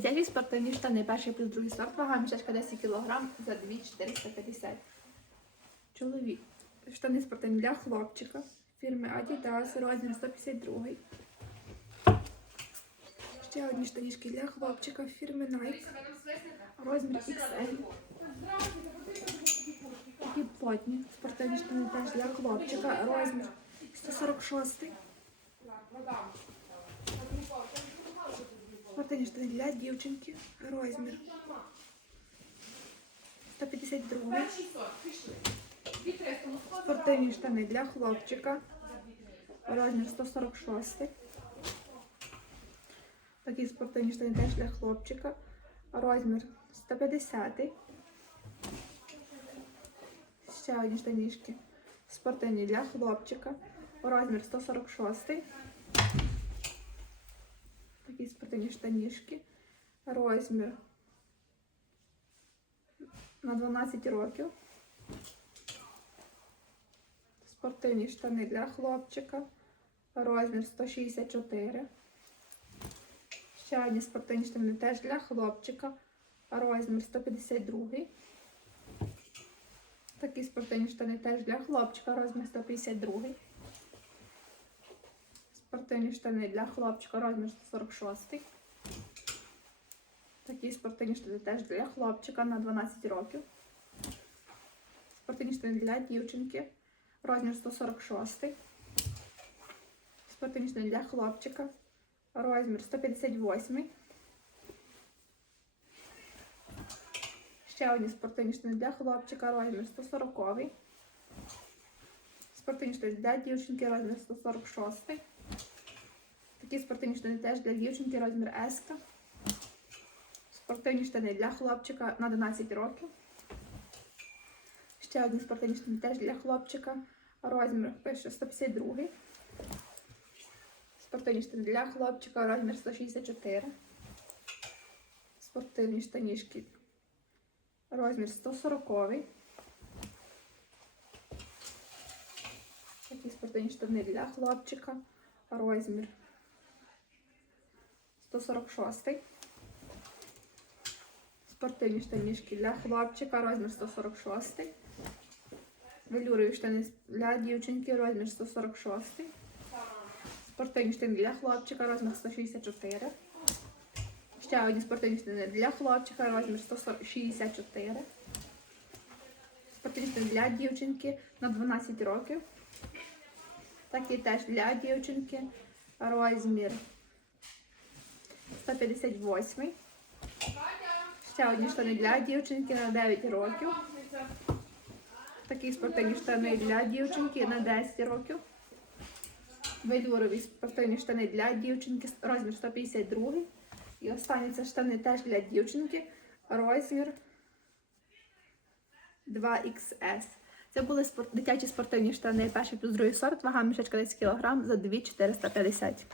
Дитячі спортивні штани, перший плюс другий сорт, вага мішечка 10 кг за 2450. Чоловік. Штани спортивні для хлопчика. Фірми Adidas, розмір 152. Ще одні штанішки для хлопчика фірми Nike. Розмір XL. Такі плотні. Спортивні штани теж для хлопчика. Розмір 146. Спортивні штани для дівчинки. Розмір 152. Спортивні штани для хлопчика. Розмір 146. Такі спортивні штани теж для хлопчика. Розмір 150. Ще одні штанішки. Спортивні для хлопчика. Розмір 146. Спортивні штанішки. Розмір на 12 років. Спортивні штани для хлопчика. Розмір 164. Ще одні спортивні штани теж для хлопчика. Розмір 152. Такі спортивні штани теж для хлопчика. Розмір 152. Спортивні штани для хлопчика. Розмір 146. Такі спортивні штани теж для хлопчика на 12 років. Спортивні штани для дівчинки. Розмір 146. Спортивні штани для хлопчика. Розмір 158. Ще одні спортивні штани для хлопчика, розмір 140. Спортивні штани для дівчинки, розмір 146. Такі спортивні штани теж для дівчинки, розмір S. Спортивні штани для хлопчика на 11 років. Ще одні спортивні штани теж для хлопчика. Розмір пише 152. Спортивні штани для хлопчика, розмір 164. Спортивні штанішки. Розмір 140. Такі спортивні штани для хлопчика. Розмір 146. Спортивні штанішки для хлопчика, розмір 146. Велюрові штани для дівчинки, розмір 146. Спортивні штани для хлопчика, розмір 164. Ще одні спортивні штани для хлопчика, розмір 164. Спортивні штани для дівчинки на 12 років. Такі теж для дівчинки. Розмір 158. Ще одні штани для дівчинки на 9 років. Такі спортивні штани для дівчинки на 10 років. Велюрові спортивні штани для дівчинки, розмір 152. І останні це штани теж для дівчинки, розмір 2XS. Це були дитячі спортивні штани перший плюс другий сорт, вага мішечка 10 кг за 2450.